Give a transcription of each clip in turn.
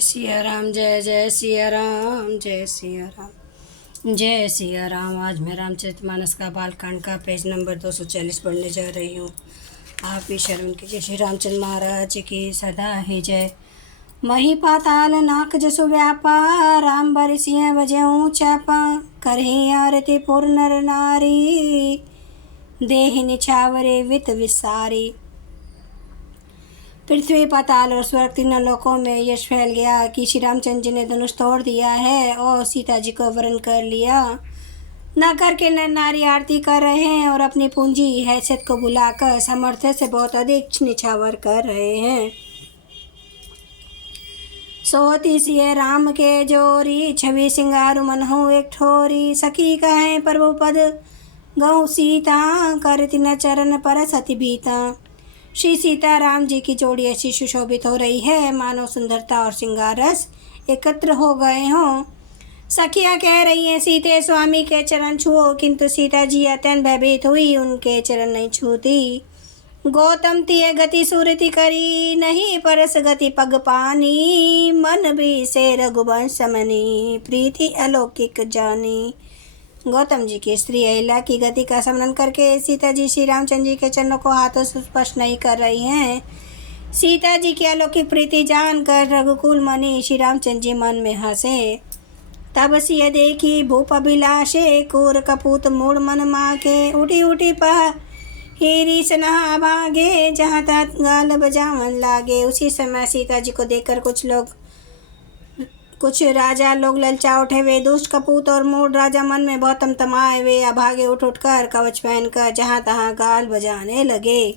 सिया राम। जय जय सिया राम। जय सिया राम। जय सिया राम। आज मैं रामचरितमानस का बालकांड का पेज नंबर 240 पढ़ने जा रही हूँ। आप भी श्रवण कीजिए। श्री रामचंद्र महाराज की सदा ही जय। मही पाताल नाक जसु व्यापा, राम बर सिंह बजऊँ चापा, करही आरती पुर नर नारी, देहि निछावरे वित विसारी। पृथ्वी पाताल और स्वर्ग तीनों लोकों में यश फैल गया कि श्री रामचंद्र जी ने धनुष तोड़ दिया है और सीता जी को वरण कर लिया। नगर के नर नारी आरती कर रहे हैं और अपनी पूंजी हैसियत को बुलाकर सामर्थ्य से बहुत अधिक निछावर कर रहे हैं। सोती सिय राम के जोरी, छवि सिंगारु मनहु एक ठोरी, सखी कहें प्रभु पद गौ सीता, करति न चरण पर सती बीता। श्री सीता राम जी की जोड़ी ऐसी सुशोभित हो रही है मानो सुंदरता और श्रृंगार रस एकत्र हो गए हों। सखियां कह रही हैं सीते स्वामी के चरण छुओ, किंतु सीता जी अत्यंत भयभीत हुई, उनके चरण नहीं छूती। गौतम तिय गति सुरति करी, नहीं परस गति पग पानी, मन भी से रघुवंश मनी, प्रीति अलौकिक जानी। गौतम जी की स्त्री अहिल्या की गति का स्मरण करके सीता जी श्री रामचंद्र जी के चरणों को हाथों से स्पर्श नहीं कर रही हैं। सीता जी की अलौकिक प्रीति जानकर रघुकुल मणि श्री रामचंद्र जी मन में हंसे। तब सिय देखी भूप अभिलाषे, कूर कपूत मूड मन माके, उठी उठी पह हीरी सनहा भागे, जहाँ तहाँ गाल बजावन लागे। उसी समय सीता जी को देखकर कुछ राजा लोग ललचा उठे। वे दुष्ट कपूत और मूढ़ राजा मन में बहुत तमतमाए। वे अभागे उठ उठकर कवच पहनकर जहाँ तहाँ गाल बजाने लगे।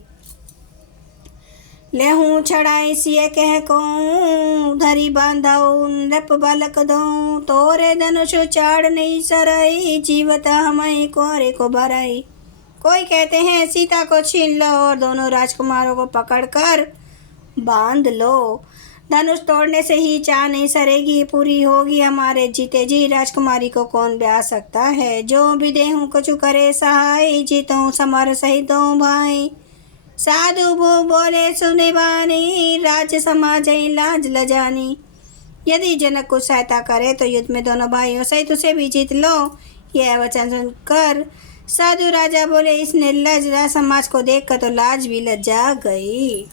लेहूँ छड़ाई सिय कह को, धरी बांधऊ नृप बालक दो, तोरे धनुष चाड़ नहीं सरई, जीवत हमें कोरे को भराई। कोई कहते हैं सीता को छीन लो और दोनों राजकुमारों को पकड़कर बांध लो। धनुष तोड़ने से ही चाह नहीं सरेगी, पूरी होगी हमारे जीते जी। राजकुमारी को कौन ब्याह सकता है। जो भी देहूँ कछु करे सहाय, जीतूँ समर सहित दो भाई। साधु वो बोले सुने बानी, राज समाज लाज लजानी। यदि जनक कुछ सहायता करे तो युद्ध में दोनों भाइयों सहित उसे भी जीत लो। यह वचन सुनकर साधु राजा बोले, इस निर्लज समाज को देखकर तो लाज भी लज्जा गई।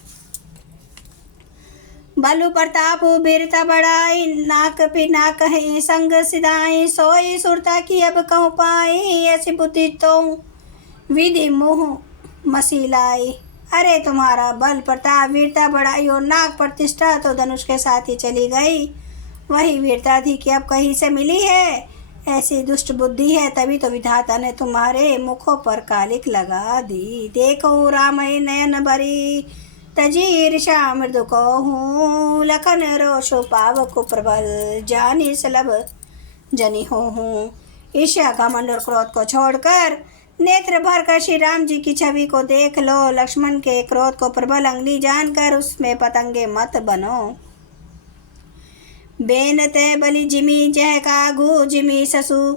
बलु प्रताप वीरता बढ़ाई, नाक पे ना कहे संग सिधाई, सोई सुरता की अब कहूँ पाई, ऐसी बुद्धि तो विधि मुँह मसीलाई। अरे तुम्हारा बल प्रताप वीरता बढ़ाई और नाक प्रतिष्ठा तो धनुष के साथ ही चली गई। वही वीरता थी कि अब कहीं से मिली है। ऐसी दुष्ट बुद्धि है, तभी तो विधाता ने तुम्हारे मुखों पर कालिक लगा दी। देखो राम नयन भरी, तजी ईर्षा मृदु को हूँ, लखन रोषो पावक प्रबल, जानी सुलभ जनी हो हूँ। ईर्ष्या का घमंड और क्रोध को छोड़कर नेत्र भर कर श्री राम जी की छवि को देख लो। लक्ष्मण के क्रोध को प्रबल अंगली जानकर उसमें पतंगे मत बनो। बेन ते बलि जिमी जह कागू, जिमी ससु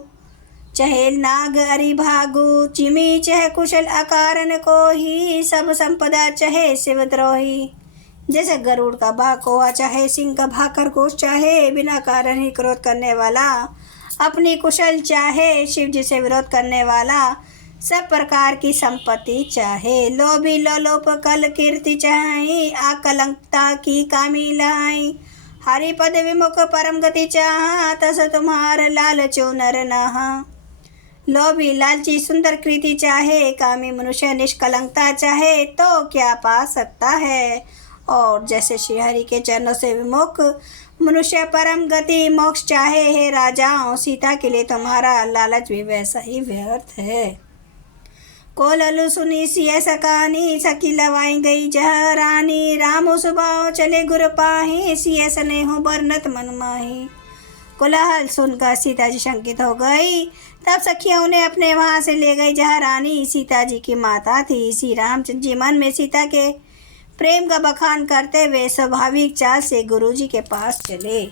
चहेल नाग अरि भागु, चिमी चह कुशल अकारण को ही, सब संपदा चहे शिवद्रोही। जैसे गरुड़ का भाग कोआ चाहे सिंह का भाग खरगोश चाहे, बिना कारण ही क्रोध करने वाला, अपनी कुशल चाहे शिव जी से विरोध करने वाला, सब प्रकार की संपत्ति चाहे। लोभी लोलोप कल कीर्ति चाहे, आकलंकता की कामी लाई, हरि पद विमुख परम गति चाहा, तस तुम्हार लालचो नर नहा। लोभी लालची सुंदर कृति चाहे, कामी मनुष्य निष्कलंकता चाहे, तो क्या पा सकता है। और जैसे श्री हरि के चरणों से विमुख मनुष्य परम गति मोक्ष चाहे, हे राजाओं सीता के लिए तुम्हारा लालच भी वैसा ही व्यर्थ है। कोललु सुनी सिय सकानी, सखी लवाई गई जह रानी, रामो सुभाव चले गुर पाही, सिय स्नेहो बरनत मन माही। कोलाहल सुनकर सीता जी शंकित हो गई। तब सखियां उन्हें अपने वहां से ले गई जहाँ रानी सीता जी की माता थी। श्री रामचंद्र जी मन में सीता के प्रेम का बखान करते हुए स्वाभाविक चाल से गुरु जी के पास चले।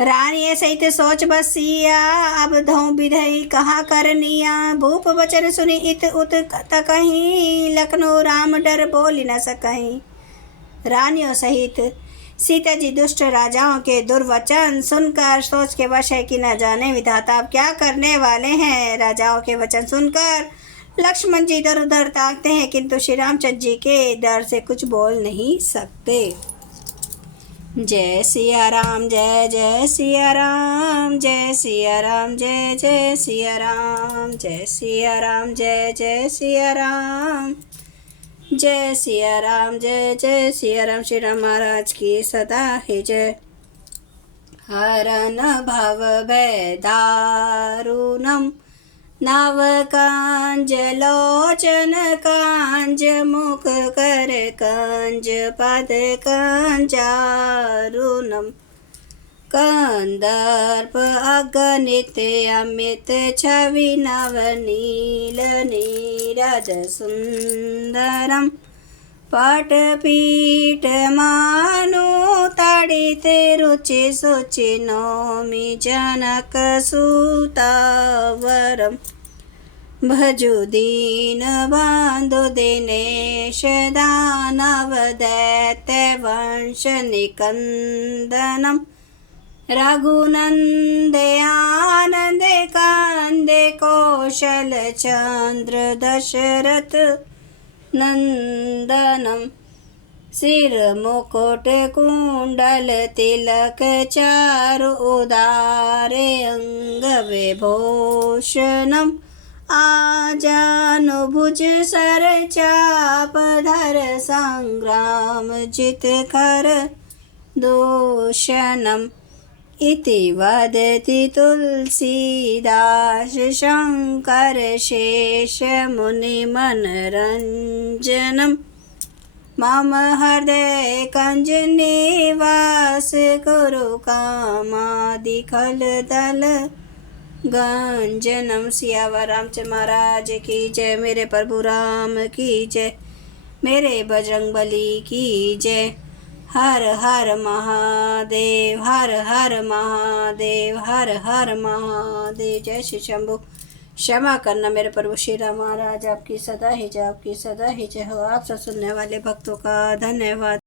रानी सहित सोच बसिया, अब धों विधई कहाँ करनिया। भूप वचन सुनी इत उत तकहीं, लखनऊ राम डर बोल न सकहीं। रानियों सहित सीता जी दुष्ट राजाओं के दुर्वचन सुनकर सोच के वश है कि न जाने विधाता अब क्या करने वाले हैं। राजाओं के वचन सुनकर लक्ष्मण जी इधर उधर ताकते हैं, किंतु श्री रामचंद्र जी के डर से कुछ बोल नहीं सकते। जय सिया राम, जय जय सिया राम, जय सिया राम, जय जय सिया राम, जय सिया राम, जय जय सिया राम, जय सिया राम, जय जय सिया राम। श्री राम महाराज की सदा ही जय। हरन भव भय दारुणम, नव कांज लोचन कांज, मुख कर कांज पद कांजारुणम। कंदर्प अगणित अमित छवि, नवनील नीरद सुंदरम। पटपीठ मानु तड़ित रुचि सुचि, नौमि जनक सुतावरम। भजु दीन बंधु दिनेश, दानव दैत्य वंश निकंदनम। रघुनंदे आनंद कांदे, कौशल चंद्र दशरथ नंदनम। सिर मुकुट कुंडल तिलक, चारु उदारे अंग विभूषणम। आजानुभुज सर चाप धर, संग्राम जित कर दूषणम। इति वदति तुलसीदास, शंकर शेष मुनि मनरंजनम। मम हृदय कंज निवास, कुरु कामादि खल दल गंजनम। सियावर रामचंद्र महाराज की जय। मेरे प्रभु राम की जय। मेरे बजरंगबली की जय। हर हर महादेव, हर हर महादेव, हर हर महादेव। जय श्री शंभु। क्षमा करना मेरे प्रभु श्री राम महाराज, आपकी सदा ही जय, आपकी सदा ही जय हो। आप सब सुनने वाले भक्तों का धन्यवाद।